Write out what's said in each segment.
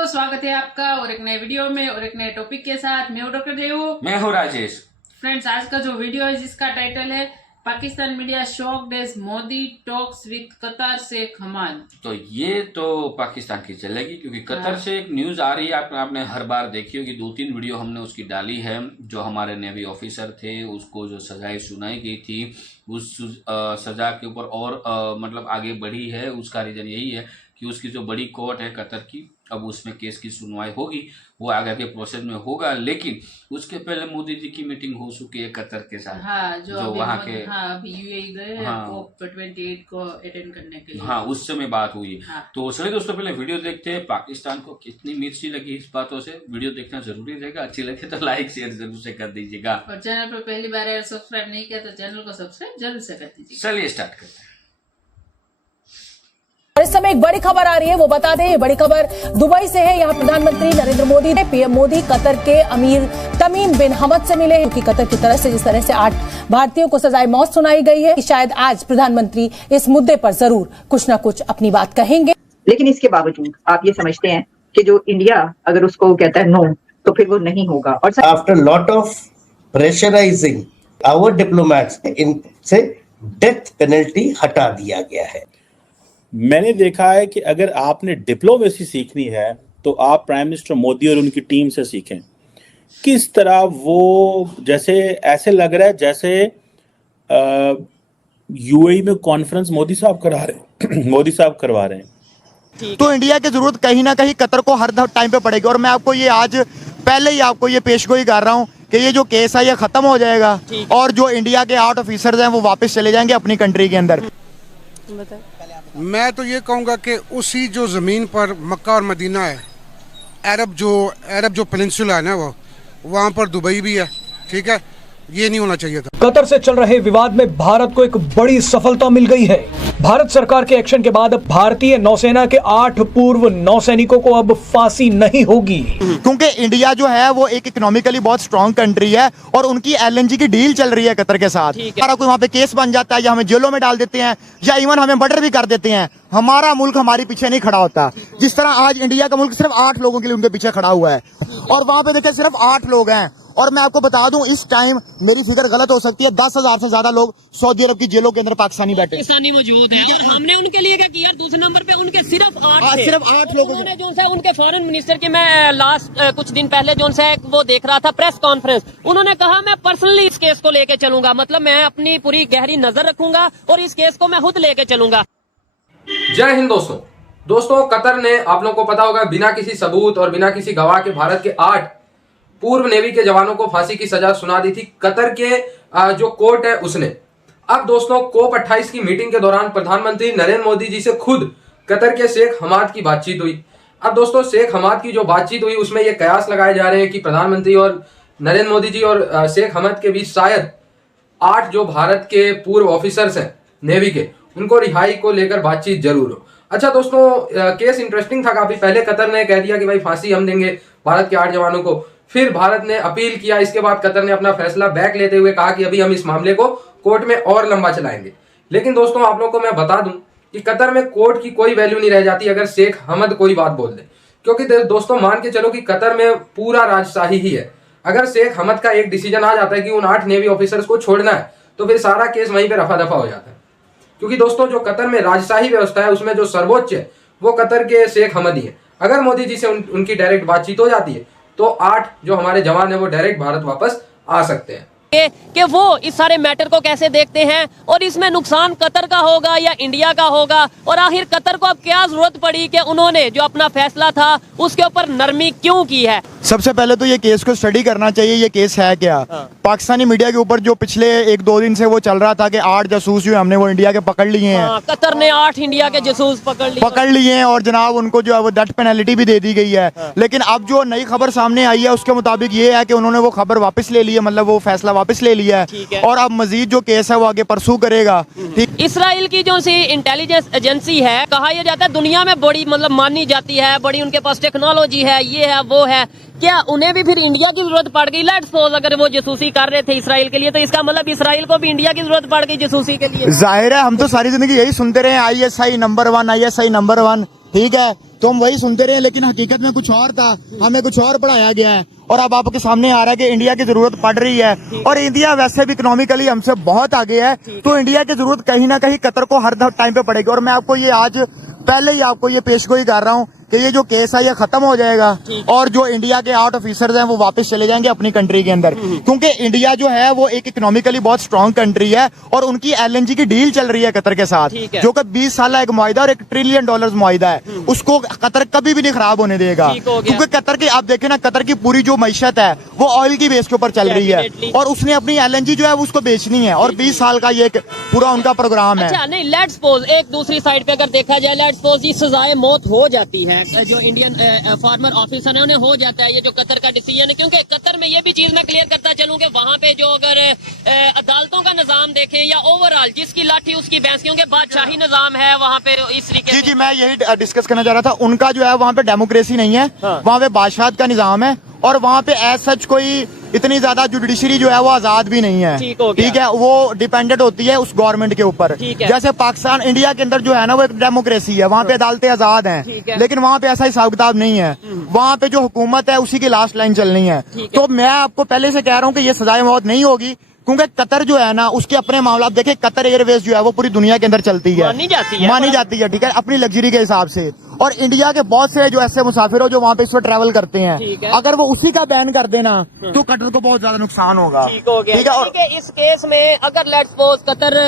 दोस्तों, स्वागत है आपका और एक नए वीडियो में और एक नए टॉपिक के साथ। मैं हूं डॉक्टर देवू। मैं हूं राजेश। फ्रेंड्स, आज का जो वीडियो है जिसका टाइटल है Pakistan media shocked as Modi talks with Qatar Sheikh Hamad. तो ये तो पाकिस्तान की चलेगी क्योंकि कतर से एक न्यूज आ रही है। आपने हर बार देखी होगी, 2-3 वीडियो हमने उसकी डाली है। जो हमारे नेवी ऑफिसर थे उसको जो सजाएं सुनाई गई थी, उस सजा के ऊपर और मतलब आगे बढ़ी है। उसका रीजन यही है कि उसकी जो बड़ी कोर्ट है कतर की, अब उसमें केस की सुनवाई होगी, वो आगे के प्रोसेस में होगा। लेकिन उसके पहले मोदी जी की मीटिंग हो चुकी है कतर के साथ। हाँ, जो वहाँ के अभी यूएई गए हैं COP 28 को अटेंड करने के लिए। हाँ, उस समय बात हुई। हाँ। तो चलिए दोस्तों, पहले वीडियो देखते हैं। पाकिस्तान को कितनी मिर्ची लगी इस बातों से, वीडियो देखना जरूरी रहेगा। अच्छी लगे तो लाइक शेयर जरूर से कर दीजिएगा और चैनल पर पहली बार अगर सब्सक्राइब नहीं किया तो चैनल को सब्सक्राइब जरूर से कर दीजिए। चलिए स्टार्ट करते हैं। और इस समय एक बड़ी खबर आ रही है, वो बता दें। ये बड़ी खबर दुबई से है। यहाँ प्रधानमंत्री नरेंद्र मोदी ने पीएम मोदी कतर के अमीर तमीम बिन हमद से मिले, क्योंकि कतर की तरफ से जिस तरह से 8 भारतीयों को सजाए मौत सुनाई गई है कि शायद आज प्रधानमंत्री इस मुद्दे पर जरूर कुछ न कुछ अपनी बात कहेंगे। लेकिन इसके बावजूद आप ये समझते हैं कि जो इंडिया अगर उसको कहता है नो, तो फिर वो नहीं होगा। और after lot of pressurising our diplomats, इनसे डेथ पेनल्टी हटा दिया गया है। मैंने देखा है कि अगर आपने डिप्लोमेसी सीखनी है तो आप प्राइम मिनिस्टर मोदी और उनकी टीम से सीखें। किस तरह वो जैसे ऐसे लग रहा है जैसे यूएई में कॉन्फ्रेंस मोदी साहब करा रहे हैं मोदी साहब करवा रहे हैं। तो इंडिया की जरूरत कहीं ना कहीं कतर को हर टाइम पे पड़ेगी। और मैं आपको ये आज पहले ही आपको ये पेशगोई कर रहा हूँ कि ये जो केस है ये खत्म हो जाएगा और जो इंडिया के 8 ऑफिसर्स हैं वो वापस चले जाएंगे अपनी कंट्री के अंदर। मैं तो ये कहूँगा कि उसी जो ज़मीन पर मक्का और मदीना है, अरब जो पेनिनसुला है ना, वो वहाँ पर दुबई भी है। ठीक है, ये नहीं होना चाहिए था। कतर से चल रहे विवाद में भारत को एक बड़ी सफलता मिल गई है। भारत सरकार के एक्शन के बाद भारतीय नौसेना के 8 पूर्व नौसैनिकों को अब फांसी नहीं होगी, क्योंकि इंडिया जो है वो एक इकोनॉमिकली बहुत स्ट्रॉन्ग कंट्री है और उनकी LNG की डील चल रही है कतर के साथ। हमारा कोई वहाँ पे केस बन जाता है या हमें जेलों में डाल देते हैं या इवन हमें मर्डर भी कर देते हैं, हमारा मुल्क हमारे पीछे नहीं खड़ा होता। जिस तरह आज इंडिया का मुल्क सिर्फ 8 लोगों के लिए उनके पीछे खड़ा हुआ है और वहाँ पे देखिए सिर्फ 8 लोग हैं। और मैं आपको बता दूं, इस टाइम मेरी फिगर गलत हो सकती है, 10,000 से ज्यादा लोग सऊदी अरब की जेलों के अंदर पाकिस्तानी बैठे मौजूद है। और हमने उनके लिए क्या किया, दूसरे नंबर पे उनके सिर्फ 8 लोगों ने जो है उनके फॉरेन मिनिस्टर के, मैं लास्ट कुछ दिन पहले जो है वो देख रहा था प्रेस कॉन्फ्रेंस, उन्होंने कहा मैं पर्सनली इस केस को लेके चलूंगा, मतलब मैं अपनी पूरी गहरी नजर रखूंगा और इस केस को मैं खुद लेके चलूंगा। जय हिंद दोस्तों, कतर ने, आप लोगों को पता होगा, बिना किसी सबूत और बिना किसी गवाह के भारत के 8 पूर्व नेवी के जवानों को फांसी की सजा सुना दी थी। कतर के जो कोर्ट है उसने। अब दोस्तों, COP 28 की मीटिंग के दौरान प्रधानमंत्री नरेंद्र मोदी जी से खुद कतर के शेख हमाद की बातचीत हुई। अब दोस्तों, शेख हमाद की जो बातचीत हुई उसमें ये कयास लगाए जा रहे हैं कि प्रधानमंत्री और नरेंद्र मोदी जी और शेख हमाद के बीच शायद 8 जो भारत के पूर्व ऑफिसर्स हैं नेवी के, उनको रिहाई को लेकर बातचीत जरूर हो। अच्छा दोस्तों, केस इंटरेस्टिंग था काफी। पहले कतर ने कह दिया कि भाई फांसी हम देंगे भारत के 8 जवानों को, फिर भारत ने अपील किया। इसके बाद कतर ने अपना फैसला बैक लेते हुए कहा कि अभी हम इस मामले को कोर्ट में और लंबा चलाएंगे। लेकिन दोस्तों, आप लोगों को मैं बता दूं कि कतर में कोर्ट की कोई वैल्यू नहीं रह जाती अगर शेख हमद कोई बात बोल दे, क्योंकि दोस्तों मान के चलो कि कतर में पूरा राजशाही ही है। अगर शेख हमद का एक डिसीजन आ जाता है कि उन 8 नेवी ऑफिसर्स को छोड़ना है, तो फिर सारा केस वहीं पे रफा दफा हो जाता है। क्योंकि दोस्तों, जो कतर में राजशाही व्यवस्था है उसमें जो सर्वोच्च है वो कतर के शेख हमद ही है। अगर मोदी जी से उनकी डायरेक्ट बातचीत हो जाती है तो 8 जो हमारे जवान है वो डायरेक्ट भारत वापस आ सकते हैं। कि वो इस सारे मैटर को कैसे देखते हैं और इसमें नुकसान कतर का होगा या इंडिया का होगा, और आखिर कतर को अब क्या जरूरत पड़ी कि उन्होंने जो अपना फैसला था उसके ऊपर नरमी क्यों की है। सबसे पहले तो ये केस को स्टडी करना चाहिए, ये केस है क्या। पाकिस्तानी मीडिया के ऊपर जो पिछले 1-2 दिन से वो चल रहा था कि 8 जासूस जो हमने वो इंडिया के पकड़ लिए हैं। कतर ने 8 इंडिया के जासूस पकड़ लिए हैं और जनाब उनको जो है वो डेथ पेनल्टी भी दे दी गई है। लेकिन अब जो नई खबर सामने आई है उसके मुताबिक ये है कि उन्होंने वो खबर वापस ले ली है, मतलब वो फैसला वापस ले लिया है और अब मजीद जो केस है वो आगे परसू करेगा। इसराइल की जो सी इंटेलिजेंस एजेंसी है, कहा यह जाता है दुनिया में बड़ी मतलब मानी जाती है, बड़ी उनके पास टेक्नोलॉजी है, ये है वो है, क्या उन्हें भी फिर इंडिया की जरूरत पड़ गई? लेट्स सपोज अगर वो जासूसी कर रहे थे इसराइल के लिए, तो इसका मतलब इसराइल को भी इंडिया की जरूरत पड़ गई जासूसी के लिए। जाहिर है, हम तो सारी जिंदगी यही सुनते रहे, ISI नंबर 1, ISI नंबर 1। ठीक है, तो हम वही सुनते रहे, लेकिन हकीकत में कुछ और था, हमें कुछ और पढ़ाया गया है। और अब आपके सामने आ रहा है कि इंडिया की जरूरत पड़ रही है, और इंडिया वैसे भी इकोनॉमिकली हमसे बहुत आगे है, तो इंडिया की जरूरत कहीं ना कहीं कतर को हर टाइम पे पड़ेगी। और मैं आपको ये आज पहले ही आपको ये पेशगोई कर रहा हूँ कि ये जो केस है ये खत्म हो जाएगा, और जो इंडिया के 8 ऑफिसर्स हैं वो वापस चले जाएंगे अपनी कंट्री के अंदर, क्योंकि इंडिया जो है वो एक इकोनॉमिकली बहुत स्ट्रांग कंट्री है, और उनकी LNG की डील चल रही है कतर के साथ, जो कि 20 साल एक मुआहिदा और $1 ट्रिलियन मुआहिदा है, उसको कतर कभी भी नहीं खराब होने देगा। क्योंकि कतर की आप देखें ना, कतर की पूरी जो मईशत है वो ऑयल की बेस के ऊपर चल रही है, और उसने अपनी LNG जो है वो उसको बेचनी है, और 20 साल का ये पूरा उनका प्रोग्राम है। अच्छा नहीं, लेट्स सपोज एक दूसरी साइड पे अगर देखा जाए, लेट्स सपोज ये सजाए मौत हो जाती है, जो इंडियन फॉर्मर ऑफिसर है उन्हें हो जाता है, ये जो कतर का डिसीजन है, क्योंकि कतर में ये भी चीज मैं क्लियर करता चलूं कि वहाँ पे जो अगर अदालतों का निजाम देखें या ओवरऑल जिसकी लाठी उसकी भैंस, क्योंकि बादशाही निजाम है वहाँ पे इस तरीके से। जी मैं यही डिस्कस करना चाह रहा था, उनका जो है वहाँ पे डेमोक्रेसी नहीं है, वहाँ पे बादशाह का निजाम है, और वहाँ पे एज सच कोई इतनी ज्यादा जुडिशरी जो है वो आजाद भी नहीं है। ठीक है, वो डिपेंडेंट होती है उस गवर्नमेंट के ऊपर। जैसे पाकिस्तान, इंडिया के अंदर जो है ना वो एक डेमोक्रेसी है, वहाँ पे अदालतें आजाद हैं, लेकिन वहाँ पे ऐसा हिसाब किताब नहीं है, वहाँ पे जो हुकूमत है उसी की लास्ट लाइन चलनी है। तो मैं आपको पहले से कह रहा हूँ कि ये सजाए मौत नहीं होगी, क्योंकि कतर जो है ना उसके अपने मामला, आप देखें कतर एयरवेज जो है वो पूरी दुनिया के अंदर चलती है, मानी जाती है, ठीक है, अपनी लग्जरी के हिसाब से। और इंडिया के बहुत से जो ऐसे मुसाफिर हो जो वहाँ पे इस वक्त ट्रैवल करते हैं, अगर वो उसी का बैन कर देना तो कतर को बहुत ज्यादा नुकसान होगा। ठीक है, और इस केस में अगर लेट्स सपोज कतर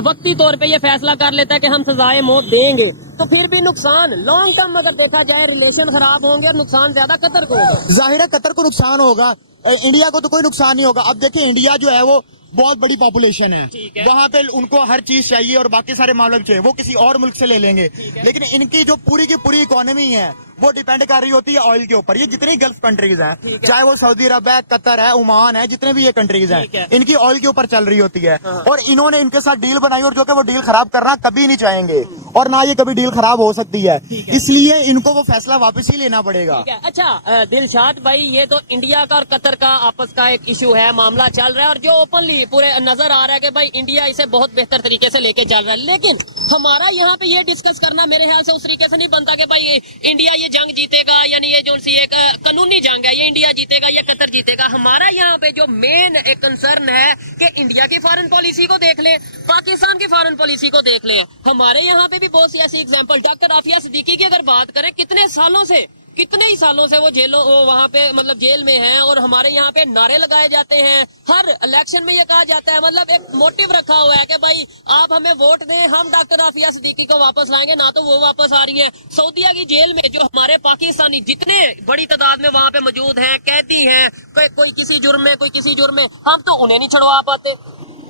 वक्ती तौर पे ये फैसला कर लेता है कि हम सजाए मौत देंगे, तो फिर भी नुकसान लॉन्ग टर्म अगर देखा जाए रिलेशन खराब होंगे और नुकसान ज्यादा कतर को होगा। जाहिर है कतर को नुकसान होगा, इंडिया को तो कोई नुकसान नहीं होगा। अब देखिए इंडिया जो है वो बहुत बड़ी पॉपुलेशन है, वहाँ पे उनको हर चीज चाहिए और बाकी सारे मामले चाहिए, वो किसी और मुल्क से ले लेंगे, लेकिन इनकी जो पूरी की पूरी इकोनॉमी है वो डिपेंड कर रही होती है ऑयल के ऊपर। ये जितनी गल्फ कंट्रीज हैं, चाहे वो सऊदी अरब है, कतर है, ओमान है, जितने भी ये कंट्रीज हैं, इनकी ऑयल के ऊपर चल रही होती है, और इन्होंने इनके साथ डील बनाई, और जो कि वो डील खराब करना कभी नहीं चाहेंगे, और ना ये कभी डील खराब हो सकती है, इसलिए इनको वो फैसला वापस ही लेना पड़ेगा। अच्छा दिलशाद भाई, ये तो इंडिया का और कतर का आपस का एक इशू है, मामला चल रहा है, और जो ओपनली पूरे नजर आ रहा है कि भाई इंडिया इसे बहुत बेहतर तरीके से लेके चल रहा है, लेकिन हमारा यहाँ पे ये डिस्कस करना मेरे ख्याल से उस तरीके से नहीं बनता कि भाई इंडिया ये जंग जीतेगा, यानी ये जो सी एक कानूनी जंग है, ये इंडिया जीतेगा या कतर जीतेगा। हमारा यहाँ पे जो मेन एक कंसर्न है कि इंडिया की फॉरेन पॉलिसी को देख ले, पाकिस्तान की फॉरेन पॉलिसी को देख ले। हमारे यहाँ पे भी बहुत सी ऐसी एग्जाम्पल, डॉक्टर आफिया सिद्दीकी की अगर बात करें, कितने ही सालों से वो वहाँ पे मतलब जेल में हैं, और हमारे यहाँ पे नारे लगाए जाते हैं, हर इलेक्शन में ये कहा जाता है, मतलब एक मोटिव रखा हुआ है कि भाई आप हमें वोट दें, हम डॉक्टर आफिया सिद्दीकी को वापस लाएंगे, ना तो वो वापस आ रही है। सऊदीया की जेल में जो हमारे पाकिस्तानी जितने बड़ी तादाद में वहाँ पे मौजूद हैं, कैदी हैं, कोई किसी जुर्म में, कोई किसी जुर्म में, हम तो उन्हें नहीं छुड़वा पाते।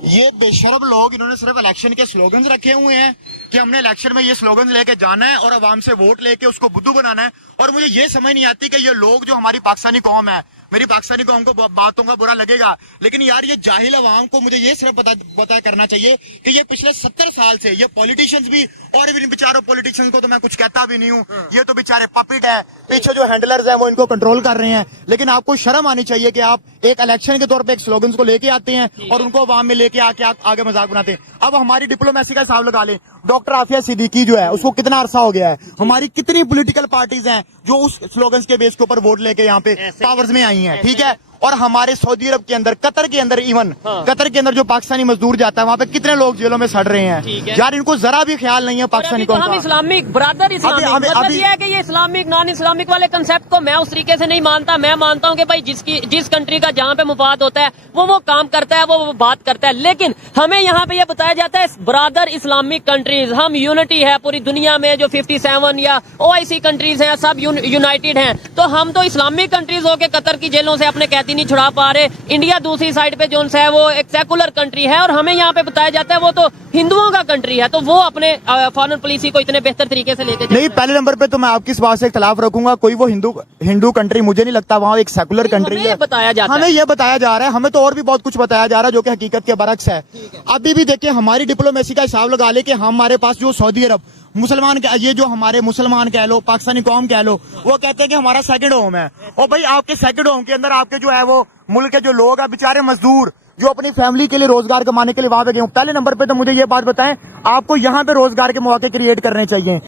ये बेशरम लोग, इन्होंने सिर्फ इलेक्शन के स्लोगन्स रखे हुए हैं कि हमने इलेक्शन में ये स्लोगन्स लेके जाना है और आवाम से वोट लेके उसको बुद्धू बनाना है। और मुझे ये समझ नहीं आती कि ये लोग जो हमारी पाकिस्तानी कौम है, मेरी पाकिस्तानी कौम को बातों का बुरा लगेगा, लेकिन यार ये जाहिल अवाम को मुझे ये सिर्फ पता करना चाहिए कि ये पिछले 70 साल से ये पॉलिटिशियंस भी, और भी बेचारों पॉलिटिशियंस को तो मैं कुछ कहता भी नहीं हूँ, ये तो बेचारे पपिट है, पीछे जो हैंडलर्स हैं वो इनको कंट्रोल कर रहे हैं। लेकिन आपको शर्म आनी चाहिए कि आप एक इलेक्शन के तौर पे एक स्लोगन्स को लेके आते हैं और उनको अवाम में लेके आके आगे मजाक बनाते हैं। अब हमारी डिप्लोमेसी का हिसाब लगा लें, डॉक्टर आफिया सिद्दीकी जो है उसको कितना अरसा हो गया है, हमारी कितनी पॉलिटिकल पार्टीज हैं जो उस स्लोगन्स के बेस के ऊपर वोट लेके यहाँ पे पावर्स में आई हैं, ठीक है। और हमारे सऊदी अरब के अंदर, कतर के अंदर, इवन कतर के अंदर जो पाकिस्तानी मजदूर जाता है वहाँ पे कितने लोग जेलों में सड़ रहे हैं। यार इनको जरा भी ख्याल नहीं है पाकिस्तानी कौम का। इस्लामिक ब्रदर इस्लामिक मतलब ये है कि ये इस्लामिक नॉन इस्लामिक वाले कंसेप्ट को मैं उस तरीके से नहीं मानता। मैं मानता हूँ कि भाई जिस कंट्री का जहाँ पे मुफाद होता है वो काम करता है, वो बात करता है। लेकिन हमें यहाँ पे ये बताया जाता है ब्रदर इस्लामिक कंट्रीज, हम यूनिटी है पूरी दुनिया में, जो 57 या OIC कंट्रीज हैं सब यूनाइटेड हैं। तो हम तो इस्लामिक कंट्रीज होके कतर की जेलों से अपने कैदी नहीं छुड़ा पा रहे। इंडिया दूसरी साइड पे जो है वो एक सेकुलर कंट्री है, और हमें यहाँ पे बताया जाता है वो तो हिंदुओं का कंट्री है, तो वो अपने फॉरेन पॉलिसी को इतने बेहतर तरीके से लेके नहीं। पहले नंबर पे तो मैं आपकी इस बात से इख्तलाफ रखूंगा, कोई वो हिंदू कंट्री मुझे नहीं लगता, वहाँ एक सेकुलर कंट्री है। बताया जाता हमें ये बताया जा रहा है, हमें तो और भी बहुत कुछ बताया जा रहा है जो कि हकीकत के बरक्स है। अभी भी देखिए हमारी डिप्लोमेसी का हिसाब लगा ले कि हमारे पास जो सऊदी अरब मुसलमान, ये जो हमारे मुसलमान कह लो, पाकिस्तानी कौम कह लो, वो कहते हैं कि हमारा सेकंड होम है। और भाई आपके सेकंड होम के अंदर आपके जो है वो मुल्क के जो लोग हैं बेचारे मजदूर जो अपनी फैमिली के लिए रोजगार कमाने के लिए वहां पे गए। पहले नंबर पे तो मुझे ये बात बताएं, आपको यहाँ पे रोजगार के मौके क्रिएट करने चाहिए।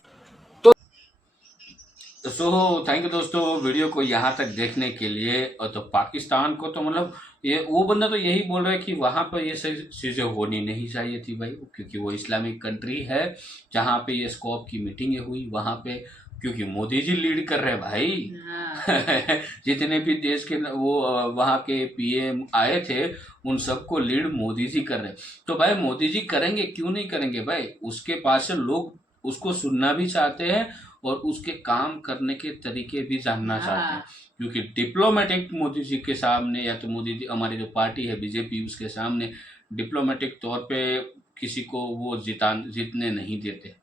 सो थैंक यू दोस्तों वीडियो को यहाँ तक देखने के लिए। और तो पाकिस्तान को तो मतलब ये वो बंदा तो यही बोल रहा है कि वहाँ पर ये सही चीज़ें होनी नहीं चाहिए थी भाई, क्योंकि वो इस्लामिक कंट्री है जहाँ पे ये स्कॉप की मीटिंगें हुई वहाँ पे, क्योंकि मोदी जी लीड कर रहे हैं भाई। हाँ। जितने भी देश के वो वहाँ के पीएम आए थे उन सबको लीड मोदी जी कर रहे हैं। तो भाई मोदी जी करेंगे, क्यों नहीं करेंगे भाई? उसके पास से लोग उसको सुनना भी चाहते हैं और उसके काम करने के तरीके भी जानना चाहते हैं, क्योंकि डिप्लोमेटिक मोदी जी के सामने या तो मोदी जी हमारी जो पार्टी है बीजेपी उसके सामने डिप्लोमेटिक तौर पे किसी को वो जीतने नहीं देते।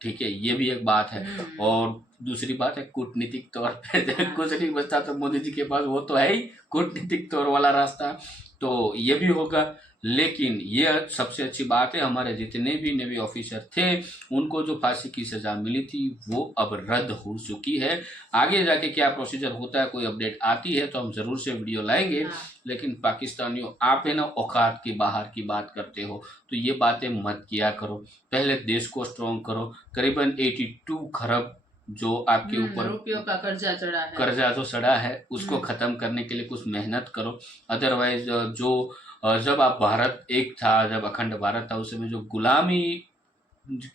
ठीक है, ये भी एक बात है। और दूसरी बात है कूटनीतिक तौर पे कुछ नहीं बचता तो मोदी जी के पास वो तो है ही कूटनीतिक तौर वाला रास्ता, तो ये भी होगा। लेकिन ये सबसे अच्छी बात है, हमारे जितने भी नेवी ऑफिसर थे उनको जो फांसी की सजा मिली थी वो अब रद्द हो चुकी है। आगे जाके क्या प्रोसीजर होता है, कोई अपडेट आती है तो हम जरूर से वीडियो लाएंगे। लेकिन पाकिस्तानियों, आप है ना औकात के बाहर की बात करते हो तो ये बातें मत किया करो। पहले देश को स्ट्रॉन्ग करो। करीबन 82 खरब जो आपके ऊपर रुपयों का कर्जा चढ़ा है, कर्जा जो चढ़ा है उसको खत्म करने के लिए कुछ मेहनत करो। अदरवाइज जो जब आप भारत एक था, जब अखंड भारत था, उस समय जो गुलामी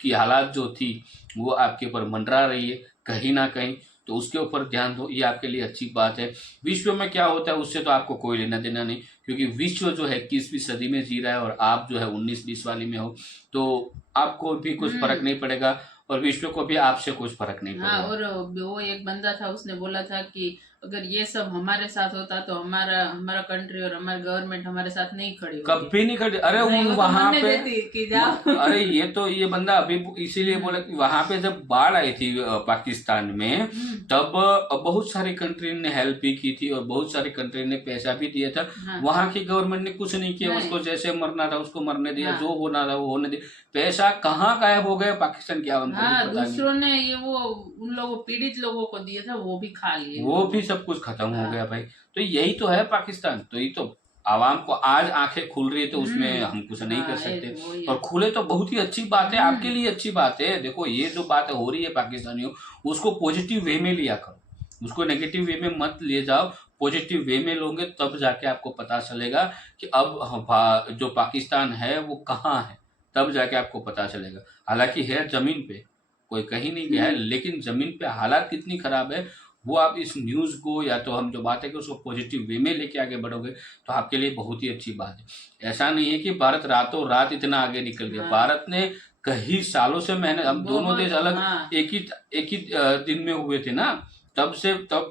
की हालात जो थी वो आपके ऊपर मंडरा रही है कहीं ना कहीं, तो उसके ऊपर ध्यान दो। ये आपके लिए अच्छी बात है। विश्व में क्या होता है उससे तो आपको कोई लेना देना नहीं, क्योंकि विश्व जो है 21वीं सदी में जी रहा है और आप जो है 19-20 वाली में हो, तो आपको भी कुछ फर्क नहीं पड़ेगा और विश्व को भी आपसे कुछ फर्क नहीं पड़ेगा। हाँ, और वो एक बंदा था उसने बोला था कि अगर ये सब हमारे साथ होता तो हमारा कंट्री और हमारी गवर्नमेंट हमारे साथ नहीं खड़ी होती। कभी नहीं खड़ी। अरे नहीं, वो तो वहां बनने पे देती कि जाओ। अरे ये बंदा अभी इसीलिए बोला कि वहां पे जब बाढ़ आई थी पाकिस्तान में तब बहुत सारी कंट्री ने हेल्प भी की थी और बहुत सारी कंट्री ने पैसा भी दिया था। हाँ। वहां की गवर्नमेंट ने कुछ नहीं किया, उसको जैसे मरना था उसको मरने दिया, जो होना था वो होने दिया। पैसा कहाँ गायब हो गया पाकिस्तान की आवाम को हाँ, पता नहीं। दूसरों ने ये वो उन लोगों पीड़ित लोगों को दिया था वो भी खा लिए, वो भी सब कुछ खत्म हो गया भाई। तो यही तो है पाकिस्तान। तो ये तो आवाम को आज आंखें खुल रही है तो उसमें हम कुछ नहीं कर सकते। और खुले तो बहुत ही अच्छी बात है, आपके लिए अच्छी बात है। देखो ये जो बात हो रही है पाकिस्तानियों, उसको पॉजिटिव वे में लिया करो, उसको नेगेटिव वे में मत ले जाओ। पॉजिटिव वे में लोगे तब जाके आपको पता चलेगा कि अब जो पाकिस्तान है वो कहाँ है, तब जाके आपको पता चलेगा। हालांकि है जमीन पे, कोई कहीं नहीं गया है, लेकिन जमीन पे हालात कितनी खराब है वो आप इस न्यूज़ को या तो हम जो बात है कि उसको पॉजिटिव वे में लेके आगे बढ़ोगे तो आपके लिए बहुत ही अच्छी बात है। ऐसा नहीं है कि भारत रातों रात इतना आगे निकल गया। भारत ने कई सालों से मेहनत, हम दोनों देश अलग एक ही दिन में हुए थे ना, तब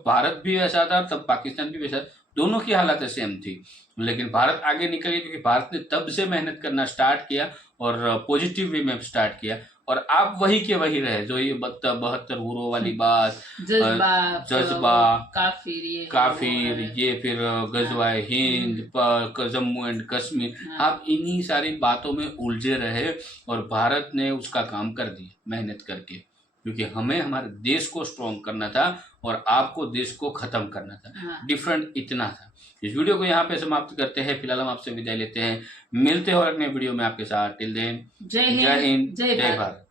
भारत भी वैसा था, तब पाकिस्तान भी वैसा, दोनों की हालत सेम थी। लेकिन भारत आगे निकल गया क्योंकि भारत ने तब से मेहनत करना स्टार्ट किया और पॉजिटिव वे में स्टार्ट किया। और आप वही के वही रहे, जो ये 72 हुरों वाली बात, जज्बा काफिर ये फिर गजवाए हिंद, जम्मू एंड कश्मीर, आप इन्हीं सारी बातों में उलझे रहे और भारत ने उसका काम कर दिया मेहनत करके, क्योंकि हमें हमारे देश को स्ट्रॉन्ग करना था और आपको देश को खत्म करना था। डिफरेंट इतना था। इस वीडियो को यहाँ पे समाप्त करते हैं। फिलहाल हम आपसे विदाई लेते हैं, मिलते हैं और अगले वीडियो में आपके साथ। टिल देन जय हिंद, जय भारत।